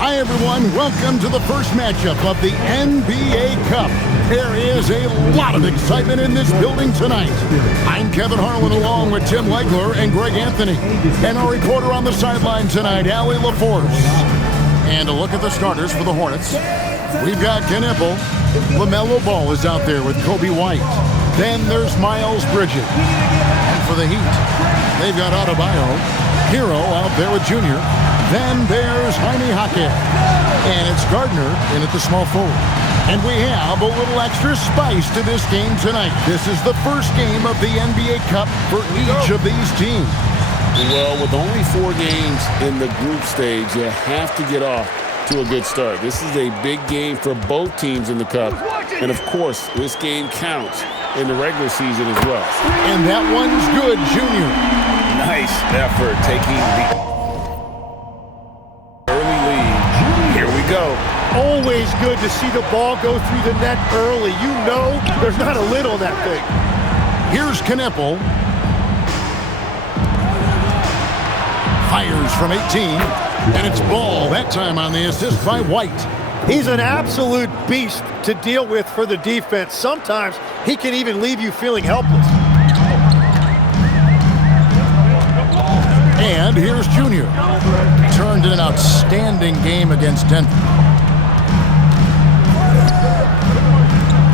Hi, everyone. Welcome to the first matchup of the NBA Cup. There is a lot of excitement in this building tonight. I'm Kevin Harlan along with Tim Legler and Greg Anthony. And our reporter on the sideline tonight, Allie LaForce. And a look at the starters for the Hornets. We've got Knipple. Lamelo Ball is out there with Kobe White. Then there's Miles Bridges. And for the Heat, they've got Adebayo. Hero out there with Junior. Then there's Jaime Jaquez. And it's Gardner in at the small forward. And we have a little extra spice to this game tonight. This is the first game of the NBA Cup for each of these teams. Well, with only 4 games in the group stage, you have to get off to a good start. This is a big game for both teams in the Cup. And, of course, this game counts in the regular season as well. And that one's good, Junior. Nice effort taking the early lead. Here we go. Always good to see the ball go through the net early. You know there's not a lid on that thing. Here's Knipple. Fires from 18. And it's Ball, that time on the assist by White. He's an absolute beast to deal with for the defense. Sometimes he can even leave you feeling helpless. And here's Junior. Turned in an outstanding game against Denver.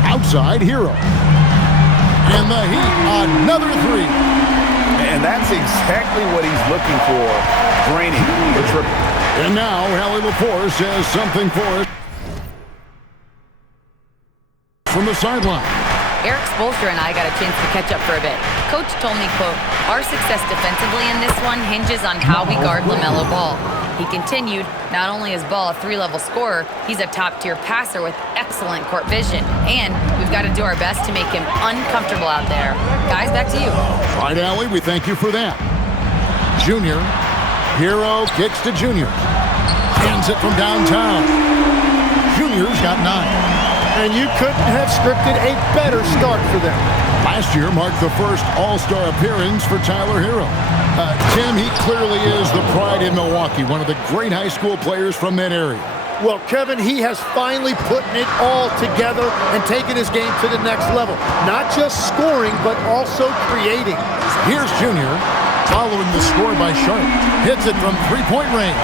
Outside, Hero. And the Heat, another 3. And that's exactly what he's looking for, draining the triple. And now, Allie LaForce says something for us from the sideline. Eric Spoelstra and I got a chance to catch up for a bit. Coach told me, quote, our success defensively in this one hinges on how we guard Lamelo Ball. He continued, not only is Ball a 3-level scorer, he's a top-tier passer with excellent court vision. And we've got to do our best to make him uncomfortable out there. Guys, back to you. All right, Allie, we thank you for that. Junior. Hero kicks to Junior. Hands it from downtown. Junior's got 9. And you couldn't have scripted a better start for them. Last year marked the first All-Star appearance for Tyler Hero. Tim, he clearly is the pride in Milwaukee, one of the great high school players from that area. Well, Kevin, he has finally put it all together and taken his game to the next level. Not just scoring, but also creating. Here's Junior, following the score by Sharp. Hits it from three-point range.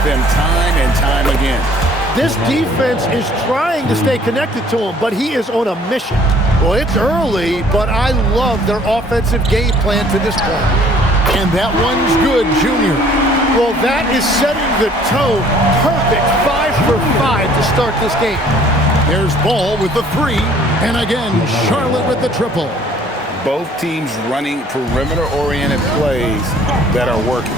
Them time and time again. This defense is trying to stay connected to him, but he is on a mission. Well, it's early, but I love their offensive game plan to this point. And that one's good, Junior. Well, that is setting the tone. Perfect 5 for 5 to start this game. There's Ball with the 3, and again, Charlotte with the triple. Both teams running perimeter-oriented plays that are working.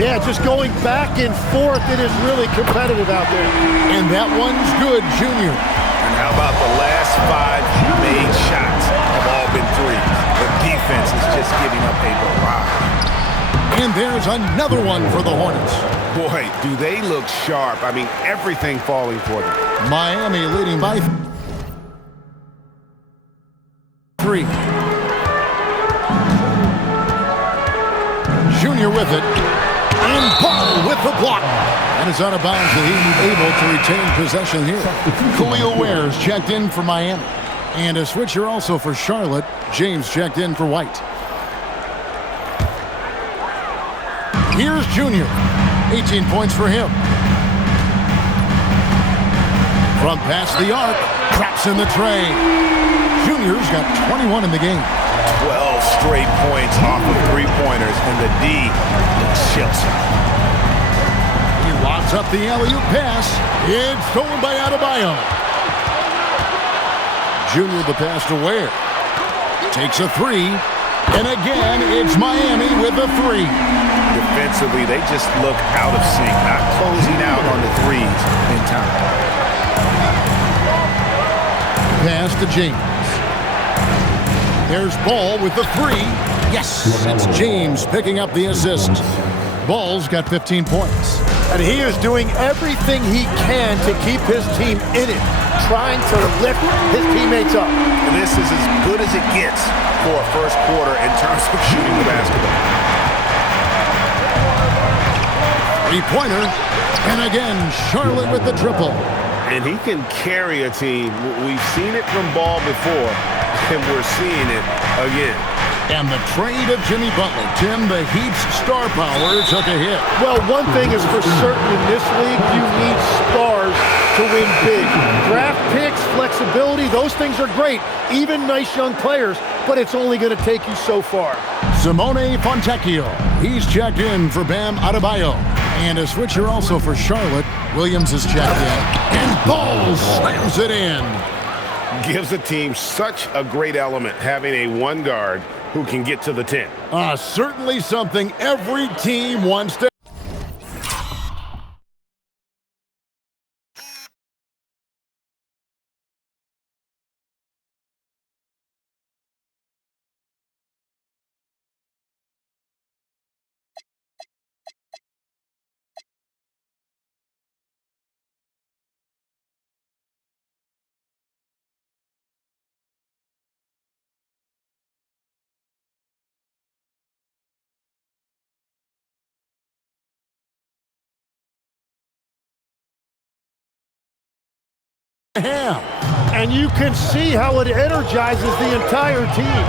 Yeah, just going back and forth, it is really competitive out there. And that one's good, Junior. And how about the last 5 made shots have all been threes? The defense is just giving up a barrage. And there's another one for the Hornets. Boy, do they look sharp. I mean, everything falling for them. Miami leading by 3. Junior with it. And Ball with the block. And it's out of bounds, and he's able to retain possession here. Khalil Ware's checked in for Miami. And a switcher also for Charlotte. James checked in for White. Here's Junior. 18 points for him. From past the arc. Traps in the tray. Junior's got 21 in the game. 12 straight points off of 3-pointers, and the D shifts. He lobs up the alley-oop pass. It's stolen by Adebayo. Junior the pass to Ware. Takes a 3. And again, it's Miami with a 3. Defensively, they just look out of sync, not closing out on the threes in time. Pass to James. There's Ball with the 3. Yes, it's James picking up the assist. Ball's got 15 points. And he is doing everything he can to keep his team in it, trying to lift his teammates up. And this is as good as it gets for a first quarter in terms of shooting the basketball. Three-pointer. And again, Charlotte with the triple. And he can carry a team. We've seen it from Ball before, and we're seeing it again. And the trade of Jimmy Butler. Tim, the Heat's star power took a hit. Well, one thing is for certain in this league, you need stars to win big. Draft picks, flexibility, those things are great. Even nice young players, but it's only going to take you so far. Simone Fontecchio. He's checked in for Bam Adebayo. And a switcher also for Charlotte. Williams is checked in. And Ball slams it in. Gives the team such a great element having a one guard who can get to the 10. Certainly something every team wants to. And you can see how it energizes the entire team.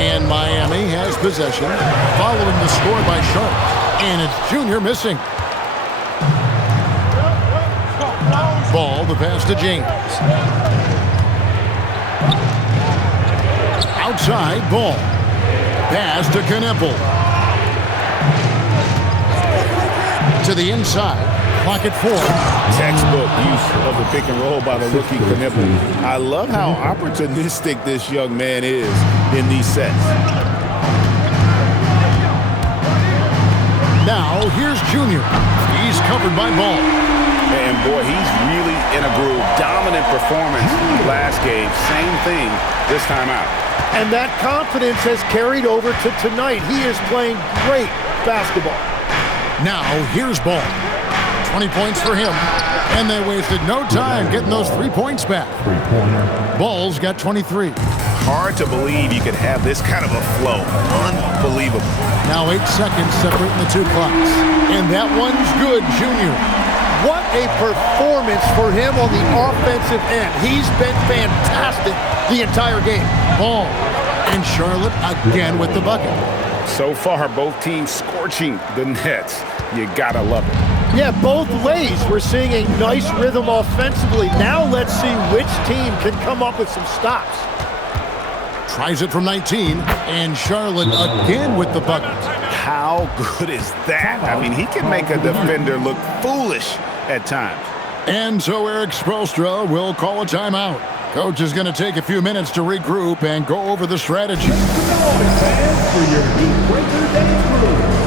And Miami has possession following the score by Charlotte. And it's Junior missing. Ball, the pass to James. Outside, Ball. Pass to Kneppel. To the inside. Clock at 4. Textbook use of the pick and roll by the rookie Kneppel. I love how opportunistic this young man is in these sets. Now, here's Junior. He's covered by Ball. And boy, he's really in a groove. Dominant performance last game. Same thing this time out. And that confidence has carried over to tonight. He is playing great basketball. Now, here's Ball. 20 points for him. And they wasted no time getting those 3 points back. Ball's got 23. Hard to believe you could have this kind of a flow. Unbelievable. Now 8 seconds separating the two clocks. And that one's good, Junior. What a performance for him on the offensive end. He's been fantastic the entire game. Ball. And Charlotte again with the bucket. So far, both teams scorching the Nets. You gotta love it. Yeah, both ways. We're seeing a nice rhythm offensively. Now let's see which team can come up with some stops. Tries it from 19, and Charlotte again with the bucket. How good is that? I mean, he can make a defender look foolish at times. And so Eric Spoelstra will call a timeout. Coach is going to take a few minutes to regroup and go over the strategy. For your Heat Breakers and crew.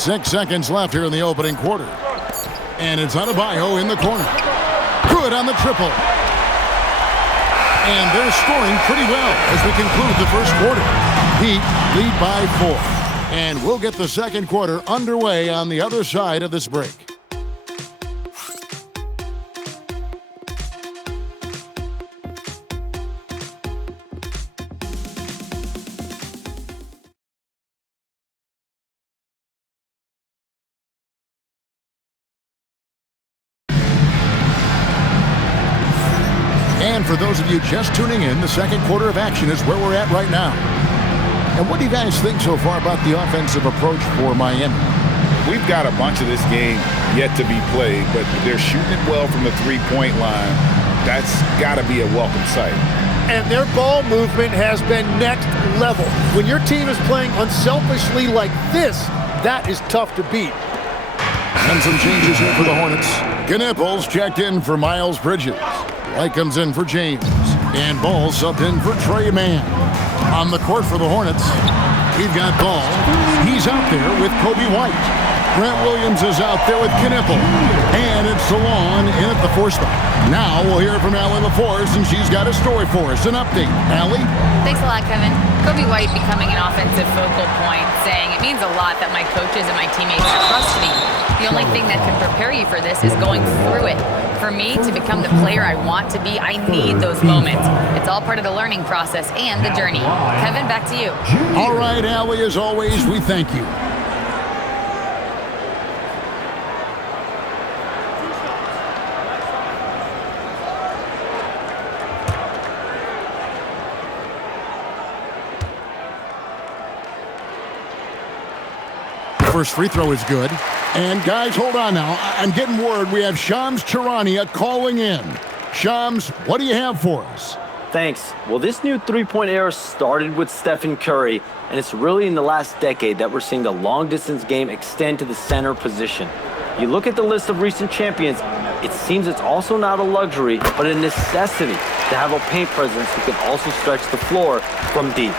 6 seconds left here in the opening quarter. And it's Adebayo in the corner. Good on the triple. And they're scoring pretty well as we conclude the first quarter. Heat lead by 4. And we'll get the second quarter underway on the other side of this break. And for those of you just tuning in, the second quarter of action is where we're at right now. And what do you guys think so far about the offensive approach for Miami? We've got a bunch of this game yet to be played, but they're shooting it well from the three-point line. That's got to be a welcome sight. And their ball movement has been next level. When your team is playing unselfishly like this, that is tough to beat. And some changes here for the Hornets. Knipples checked in for Miles Bridges. White comes in for James. And Ball subbed in for Trey Mann. On the court for the Hornets, we've got Ball. He's out there with Kobe White. Grant Williams is out there with Knippel. And it's Salon in at the 4 spot. Now we'll hear from Allie LaForce, and she's got a story for us. An update. Allie? Thanks a lot, Kevin. Kobe White becoming an offensive focal point, saying it means a lot that my coaches and my teammates trust me. The only thing that can prepare you for this is going through it. For me to become the player I want to be, I need those moments. It's all part of the learning process and the journey. Kevin, back to you. All right, Allie, as always, we thank you. First free throw is good. And guys, hold on now. I'm getting word we have Shams Charania calling in. Shams, what do you have for us? Thanks. Well, this new three-point era started with Stephen Curry, and it's really in the last decade that we're seeing the long-distance game extend to the center position. You look at the list of recent champions, it seems it's also not a luxury, but a necessity to have a paint presence who can also stretch the floor from deep.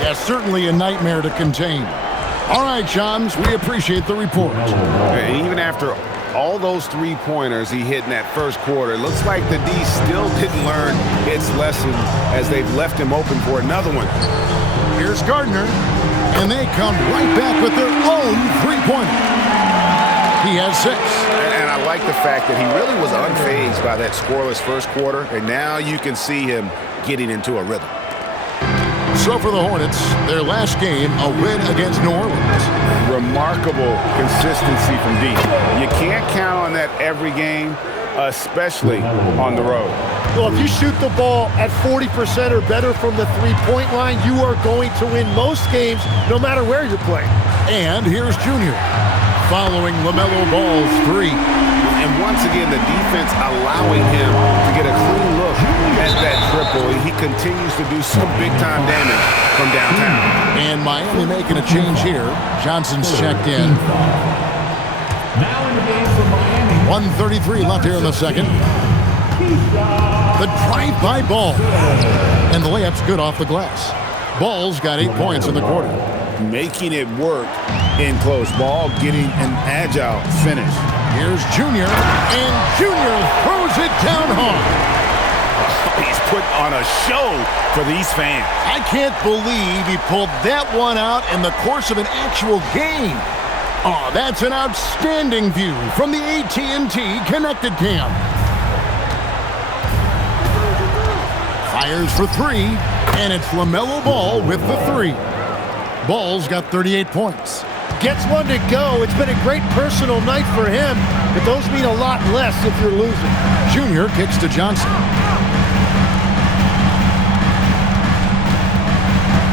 Yeah, certainly a nightmare to contain. All right, Shams, we appreciate the report. And even after all those three-pointers he hit in that first quarter, it looks like the D still didn't learn its lesson as they've left him open for another one. Here's Gardner, and they come right back with their own three-pointer. He has 6. And I like the fact that he really was unfazed by that scoreless first quarter, and now you can see him getting into a rhythm. So for the Hornets, their last game, a win against New Orleans. Remarkable consistency from deep. You can't count on that every game, especially on the road. Well, if you shoot the ball at 40% or better from the three-point line, you are going to win most games no matter where you're playing. And here's Junior, following Lamelo Ball's 3. And once again, the defense allowing him to get a clean look at that triple. He continues to do some big-time damage from downtown. And Miami making a change here. Johnson's checked in. Now in the game for Miami. 1:33 left here in the second. The drive by Ball. And the layup's good off the glass. Ball's got 8 points in the quarter. Making it work in close. Ball getting an agile finish. Here's Junior, and Junior throws it down hard. He's put on a show for these fans. I can't believe he pulled that one out in the course of an actual game. Oh, that's an outstanding view from the AT&T Connected Cam. Fires for 3, and it's Lamelo Ball with the 3. Ball's got 38 points. Gets one to go. It's been a great personal night for him, but those mean a lot less if you're losing. Junior kicks to Johnson.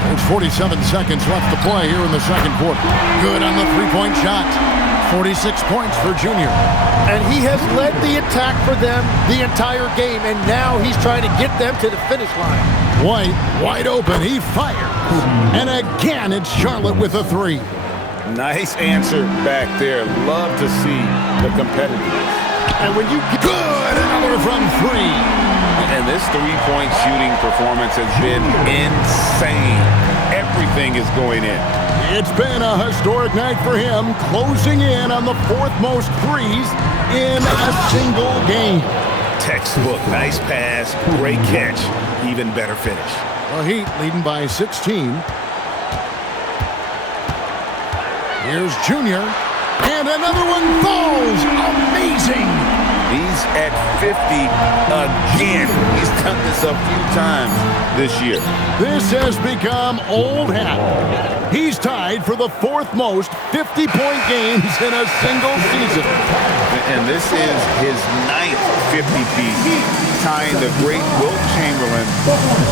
There's 47 seconds left to play here in the second quarter. Good on the three-point shot. 46 points for Junior. And he has led the attack for them the entire game, and now he's trying to get them to the finish line. White, wide open, he fires. And again, it's Charlotte with a 3. Nice answer back there. Love to see the competitiveness. And when you get good, another from 3. And this three-point shooting performance has been insane. Everything is going in. It's been a historic night for him, closing in on the 4th most threes in a single game. Textbook. Nice pass, great catch, even better finish. The Heat leading by 16. Here's Junior. And another one falls. Amazing. He's at 50 again. He's done this a few times this year. This has become old hat. He's tied for the fourth most 50-point games in a single season. And this is his ninth 50-piece, tying the great Wilt Chamberlain.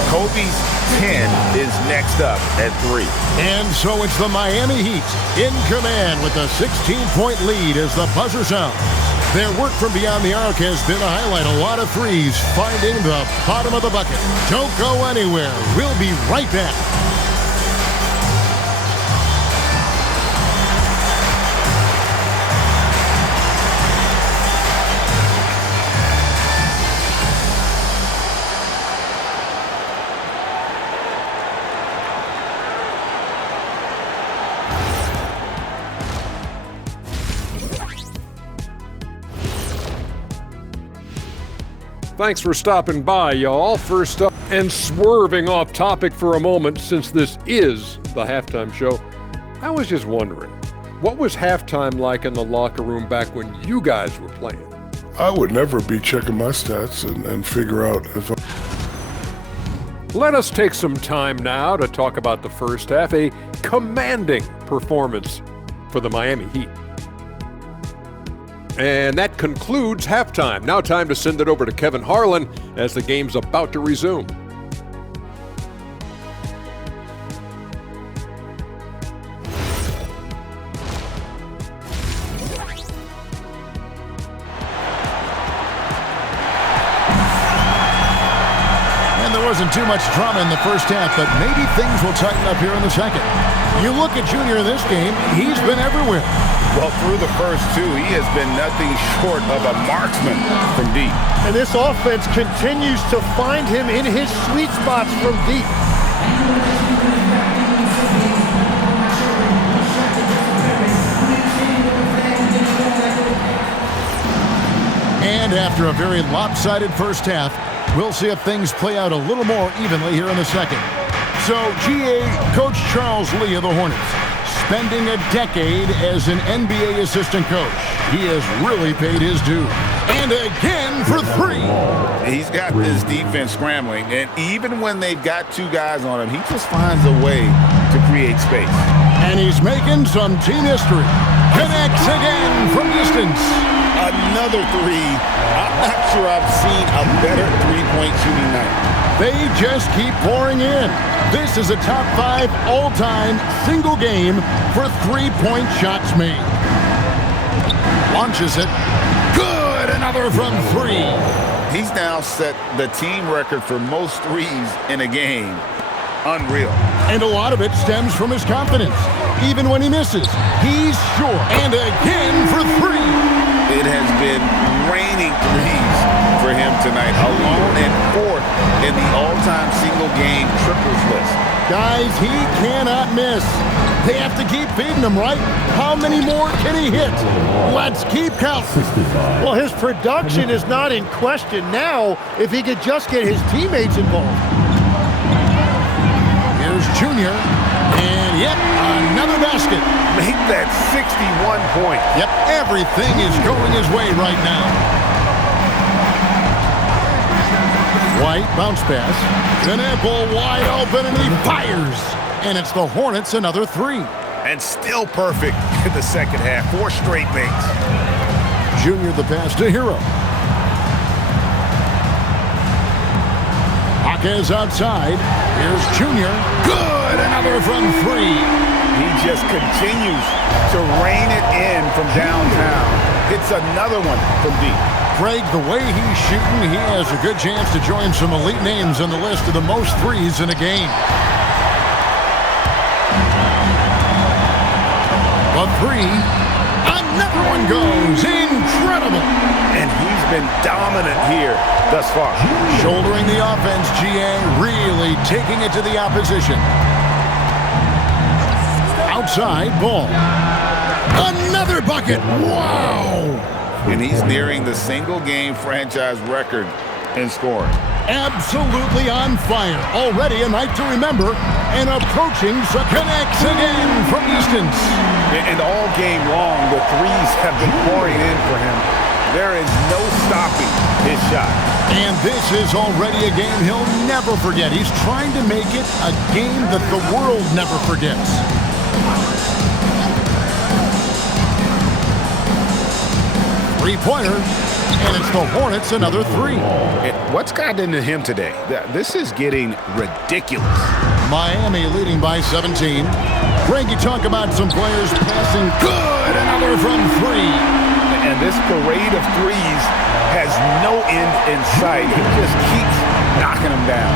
Kobe's 10 is next up at 3. And so it's the Miami Heat in command with a 16-point lead as the buzzer sounds. Their work from beyond the arc has been a highlight. A lot of threes finding the bottom of the bucket. Don't go anywhere. We'll be right back. Thanks for stopping by, y'all. First up, and swerving off topic for a moment, since this is the halftime show, I was just wondering, what was halftime like in the locker room back when you guys were playing? I would never be checking my stats and figure out if Let us take some time now to talk about the first half, a commanding performance for the Miami Heat. And that concludes halftime. Now time to send it over to Kevin Harlan as the game's about to resume. And there wasn't too much drama in the first half, but maybe things will tighten up here in the second. You look at Junior in this game, he's been everywhere. Well, through the first two, he has been nothing short of a marksman from deep. And this offense continues to find him in his sweet spots from deep. And after a very lopsided first half, we'll see if things play out a little more evenly here in the second. So, GA, Coach Charles Lee of the Hornets, spending a decade as an NBA assistant coach. He has really paid his due. And again for 3. He's got this defense scrambling, and even when they've got 2 guys on him, he just finds a way to create space. And he's making some team history. Connects again from distance. Another 3. I'm not sure I've seen a better three-point shooting night. They just keep pouring in. This is a top 5 all-time single game for 3-point shots made. Launches it. Good! Another from 3. He's now set the team record for most threes in a game. Unreal. And a lot of it stems from his confidence. Even when he misses, he's sure. And again for 3. It has been raining threes for him tonight, alone and 4th in the all-time single-game triples list. Guys, he cannot miss. They have to keep feeding him, right? How many more can he hit? Let's keep counting. Well, his production is not in question now if he could just get his teammates involved. Here's Junior. And, yep, another basket. Make that 61 points. Yep, everything is going his way right now. White, bounce pass. Knipple wide open, and he fires. And it's the Hornets, another 3. And still perfect in the second half. 4 straight makes. Junior the pass to Hero. Hawkes outside. Here's Junior. Good! Another from 3. He just continues to rein it in from downtown. It's another one from deep. Greg, the way he's shooting, he has a good chance to join some elite names on the list of the most threes in a game. A 3. Another one goes. Incredible. And he's been dominant here thus far. Shouldering the offense, GA, really taking it to the opposition. Outside, ball. Another bucket. Wow. and he's nearing the single-game franchise record in scoring. Absolutely on fire. Already a night to remember, and approaching connects again from distance. And all game long, the threes have been pouring in for him. There is no stopping his shot. And this is already a game he'll never forget. He's trying to make it a game that the world never forgets. Three-pointer, and it's the Hornets another three. What's gotten into him today? This is getting ridiculous. Miami leading by 17. Greg, you talk about some players passing good, another from three. And this parade of threes has no end in sight. He just keeps knocking them down.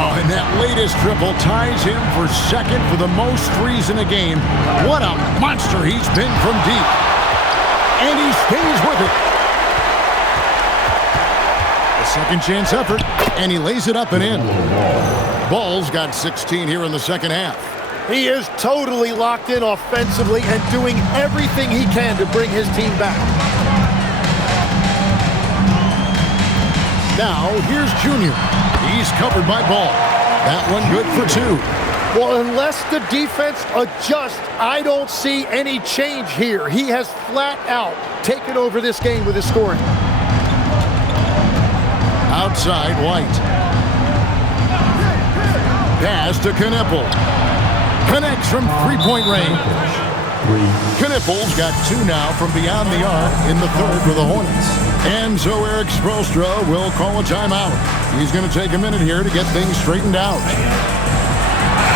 Oh, and that latest triple ties him for second for the most threes in a game. What a monster he's been from deep. And he stays with it. A second chance effort, and he lays it up and in. Ball's got 16 here in the second half. He is totally locked in offensively and doing everything he can to bring his team back. Now, here's Junior. He's covered by Ball. That one good for two. Well, unless the defense adjusts, I don't see any change here. He has flat out taken over this game with his scoring. Outside, White. Pass to Knippel. Connects from three-point range. Knippel's got two now from beyond the arc in the third for the Hornets. And so Eric Spoelstra will call a timeout. He's going to take a minute here to get things straightened out.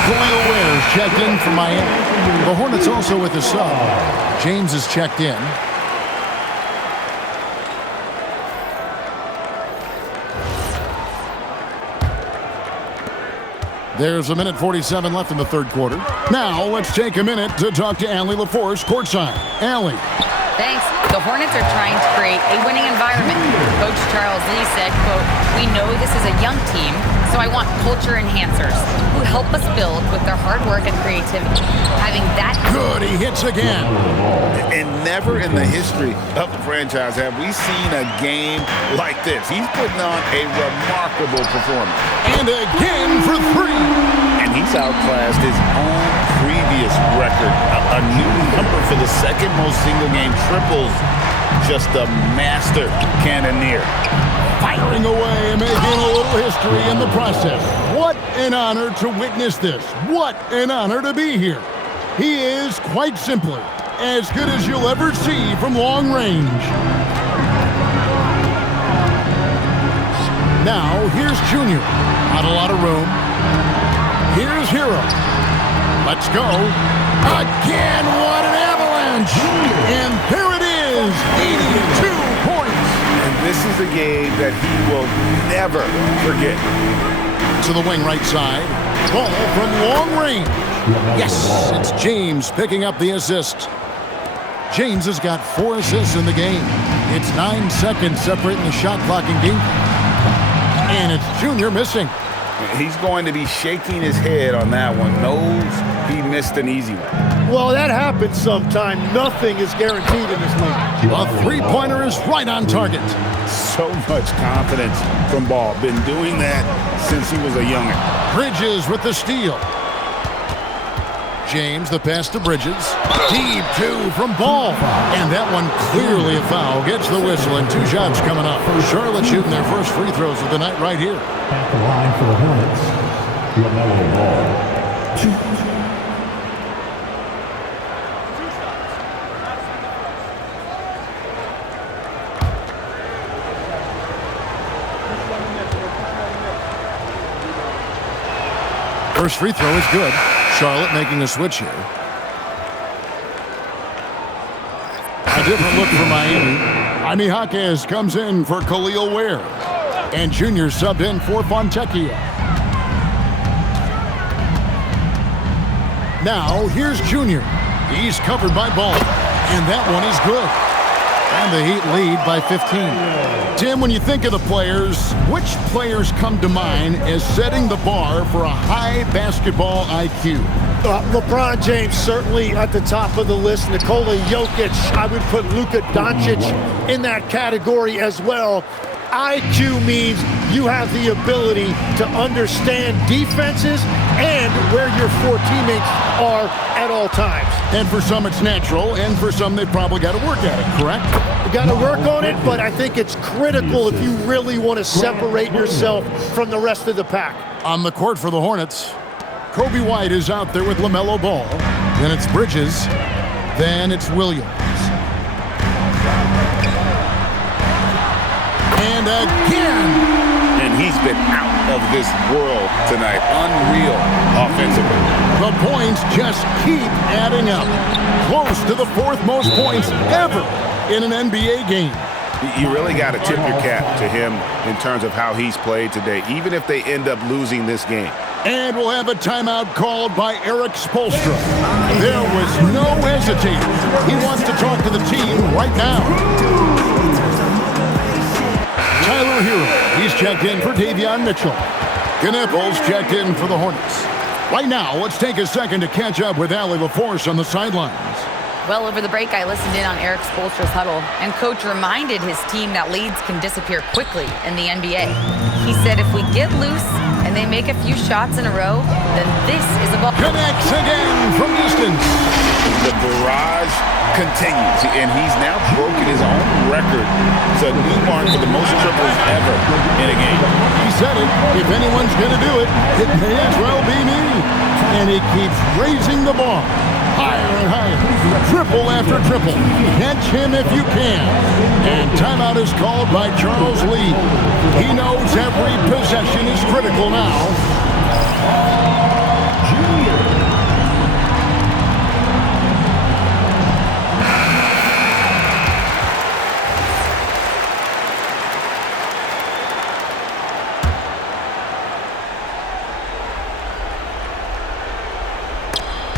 Khalil Ware's checked in for Miami. The Hornets also with a sub. James is checked in. There's a minute 47 left in the third quarter. Now let's take a minute to talk to Allie LaForce courtside. Allie. Thanks. The Hornets are trying to create a winning environment. Coach Charles Lee said, quote, "We know this is a young team, so I want culture enhancers who help us build with their hard work and creativity." Having that... Good, he hits again. And never in the history of the franchise have we seen a game like this. He's putting on a remarkable performance. And again for three. And he's outclassed his own previous record. A new number for the second most single-game triples. Just a master cannoneer. Firing away and making a little history in the process. What an honor to witness this. What an honor to be here. He is, quite simply, as good as you'll ever see from long range. Now, here's Junior. Not a lot of room. Here's Hero. Let's go. Again, what an avalanche. And there it is, 82 points. And this is a game that he will never forget. To the wing right side. Ball from long range. Yes, it's James picking up the assist. James has got 4 assists in the game. It's 9 seconds separating the shot clock and game. And it's Junior missing. He's going to be shaking his head on that one. Knows he missed an easy one. Well, that happens sometime. Nothing is guaranteed in this league. A three-pointer is right on target. So much confidence from Ball. Been doing that since he was a youngin'. Bridges with the steal. James, the pass to Bridges. Deep two from Ball. And that one clearly a foul. Gets the whistle and 2 shots coming up. Charlotte shooting their first free throws of the night right here. At the line for the Hornets, Lamelo Ball. First free throw is good. Charlotte making a switch here. A different look for Miami. Jaime Jaquez comes in for Khalil Ware. And Junior subbed in for Fontecchio. Now, here's Junior. He's covered by Ball. And that one is good. And the Heat lead by 15. Tim, when you think of the players, which players come to mind as setting the bar for a high basketball IQ? LeBron James certainly at the top of the list. Nikola Jokic, I would put Luka Doncic in that category as well. IQ means you have the ability to understand defenses and where your four teammates are at all times. And for some it's natural, and for some they've probably got to work at it, correct? You got to work on it, but I think it's critical if you really want to separate yourself from the rest of the pack. On the court for the Hornets, Kobe White is out there with Lamelo Ball. Then it's Bridges. Then it's Williams. And again. And he's been out of this world tonight. Unreal offensively. The points just keep adding up. Close to the fourth most points ever in an NBA game. You really got to tip your cap to him in terms of how he's played today, even if they end up losing this game. And we'll have a timeout called by Eric Spoelstra. There was no hesitating. He wants to talk to the team right now. Tyler Hero, he's checked in for Davion Mitchell. Knipples checked in for the Hornets. Right now, let's take a second to catch up with Allie LaForce on the sidelines. Well, over the break, I listened in on Eric Spoelstra's huddle, and Coach reminded his team that leads can disappear quickly in the NBA. He said if we get loose and they make a few shots in a row, then this is a ball. Connects again from distance. The barrage continues, and he's now broken his own record. It's a new mark for the most triples ever in a game. He said it. If anyone's going to do it, it may as well be me. And he keeps raising the bar. Higher and higher. Triple after triple. Catch him if you can. And timeout is called by Charles Lee. He knows every possession is critical now.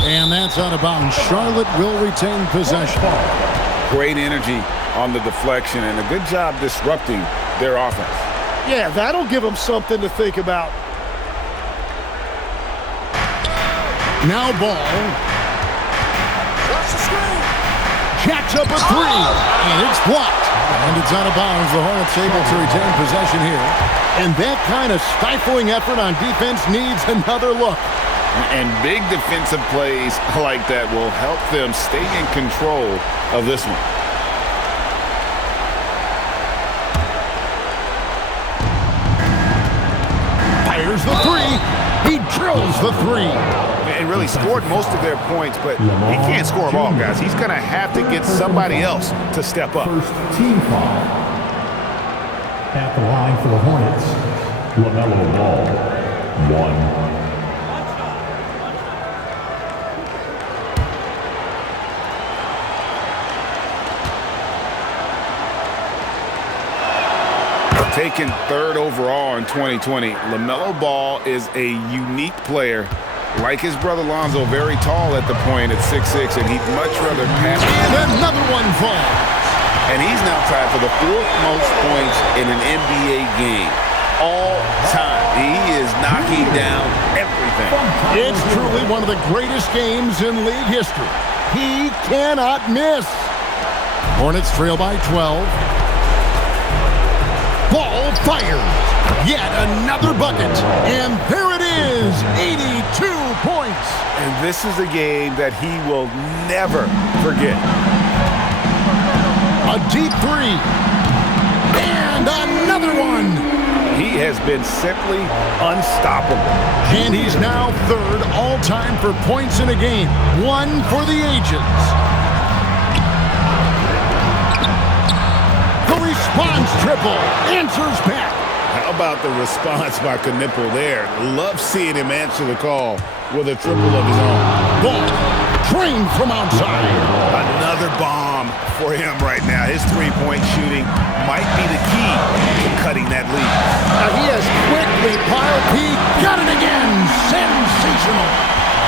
And that's out of bounds. Charlotte will retain possession. Great energy on the deflection and a good job disrupting their offense. Yeah, that'll give them something to think about. Now Ball. Jacks up a three. And it's blocked. And it's out of bounds. The Hornets able to retain possession here. And that kind of stifling effort on defense needs another look. And big defensive plays like that will help them stay in control of this one. Fires the three. He drills the three. And really scored most of their points, but he can't score them all, guys. He's going to have to get somebody else to step up. First team foul. At the line for the Hornets, Lamelo Ball, 1. Taken third overall in 2020, Lamelo Ball is a unique player. Like his brother Lonzo, very tall at the point at 6'6", and he'd much rather pass. And another one falls. And he's now tied for the fourth most points in an NBA game all time. He is knocking down everything. It's truly one of the greatest games in league history. He cannot miss. Hornets trail by 12. Ball fired. Yet another bucket. And there it is, 82 points. And this is a game that he will never forget. A deep three. And another one. He has been simply unstoppable. And he's now third all-time for points in a game. One for the ages. Response triple, answers back. How about the response by Knipple there? Love seeing him answer the call with a triple of his own. Ball trained from outside. Another bomb for him right now. His three-point shooting might be the key to cutting that lead. He has quickly piled. He got it again. Sensational.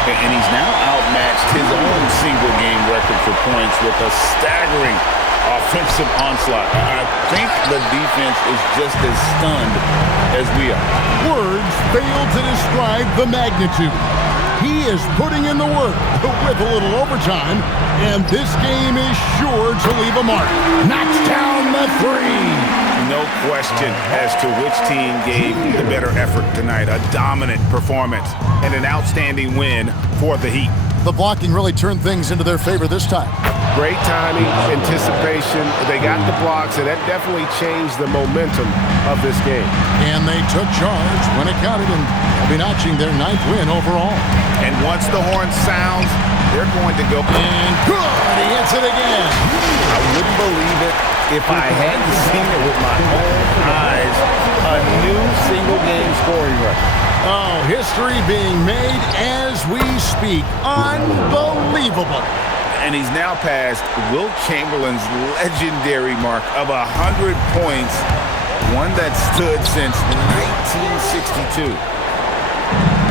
And he's now outmatched his own single-game record for points with a staggering offensive onslaught. I think the defense is just as stunned as we are. Words fail to describe the magnitude. He is putting in the work with a little overtime, and this game is sure to leave a mark. Knocks down the three. No question as to which team gave the better effort tonight. A dominant performance and an outstanding win for the Heat. The blocking really turned things into their favor this time. Great timing, anticipation. They got the blocks, and that definitely changed the momentum of this game. And they took charge when it counted, and they'll be notching their 9th win overall. And once the horn sounds, they're going to go. And good, he hits it again. I wouldn't believe it if I hadn't seen it with my own eyes. A new single-game scoring record. Oh, history being made as we speak. Unbelievable. And he's now passed Wilt Chamberlain's legendary mark of 100 points, one that stood since 1962.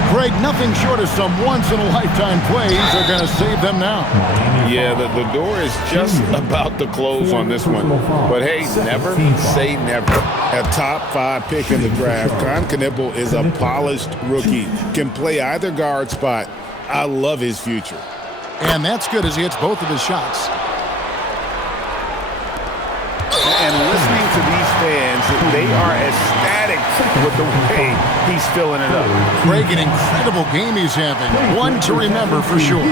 Greg, nothing short of some once-in-a-lifetime plays are going to save them now. Yeah, the door is just about to close on this one. But hey, never say never. A top 5 pick in the draft, Con Knipple is a polished rookie. Can play either guard spot. I love his future. And that's good as he hits both of his shots. And listening to these fans, they are ecstatic with the way he's filling it up. Greg, an incredible game he's having. One to remember for sure.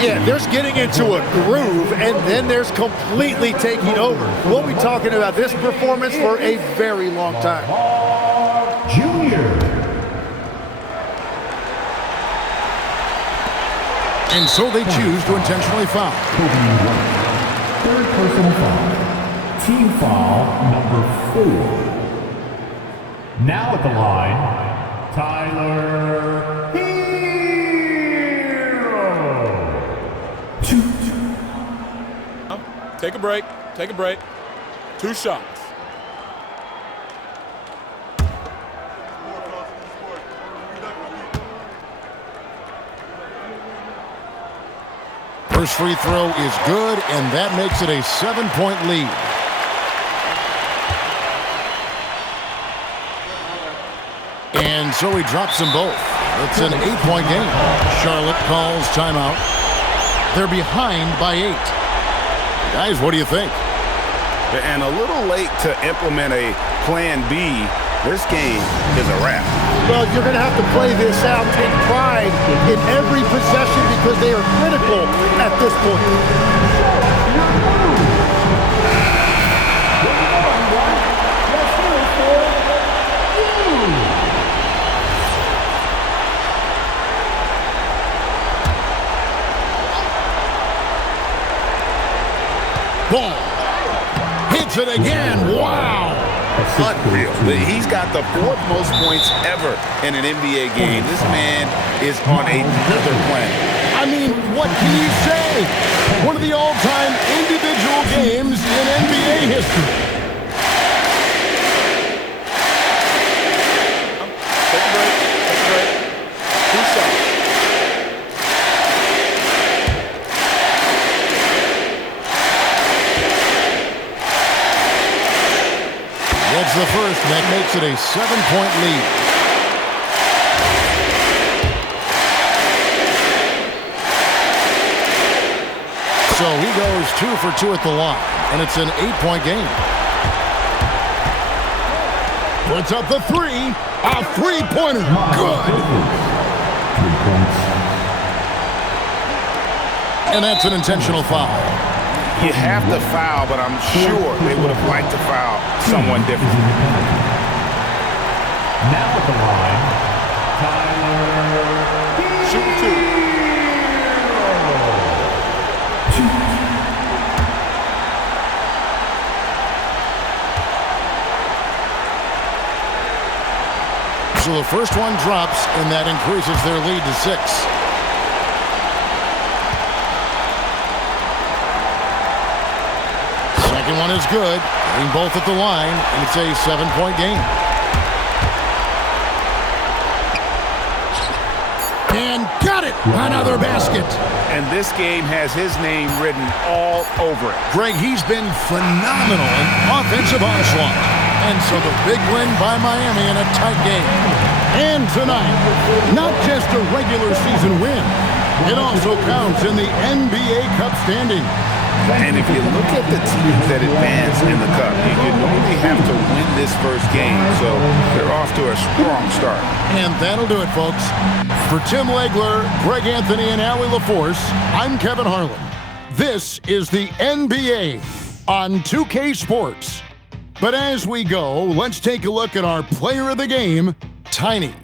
Yeah, there's getting into a groove, and then there's completely taking over. We'll be talking about this performance for a very long time. Junior. And so they choose to intentionally foul. Third personal foul. Team foul number 4. Now at the line, Tyler Hero. Take a break. Take a break. 2 shots. First free throw is good, and that makes it a 7-point lead. And so he drops them both. It's an 8-point game. Charlotte calls timeout. They're behind by 8. Guys, what do you think? And a little late to implement a plan B. This game is a wrap. Well, you're going to have to play this out, take pride in every possession because they are critical at this point. Ball. Hits it again. Wow. Unreal. He's got the 4th most points ever in an NBA game. This man is on another planet. I mean, what can you say? One of the all-time individual games in NBA history. Take a break. Take a break. 2 shots. That's the first, and that makes it a 7-point lead. So he goes 2 for 2 at the line, and it's an 8-point game. Puts up the 3, a 3-pointer, good. 3 points. And that's an intentional foul. You have to foul, but I'm sure they would have liked to foul someone different. Now at the line, Tyler Shoot 2. So the first one drops, and that increases their lead to 6. Second one is good. Getting both at the line, and it's a 7-point game. And got it! Another basket. and this game has his name written all over it. Greg, he's been phenomenal in offensive onslaught. And so the big win by Miami in a tight game. And tonight, not just a regular season win, it also counts in the NBA Cup standing. And if you look at the teams that advance in the Cup, you normally have to win this first game, so they're off to a strong start. And that'll do it, folks. For Tim Legler, Greg Anthony, and Allie LaForce, I'm Kevin Harlan. This is the NBA on 2K Sports. But as we go, let's take a look at our player of the game, Tiny.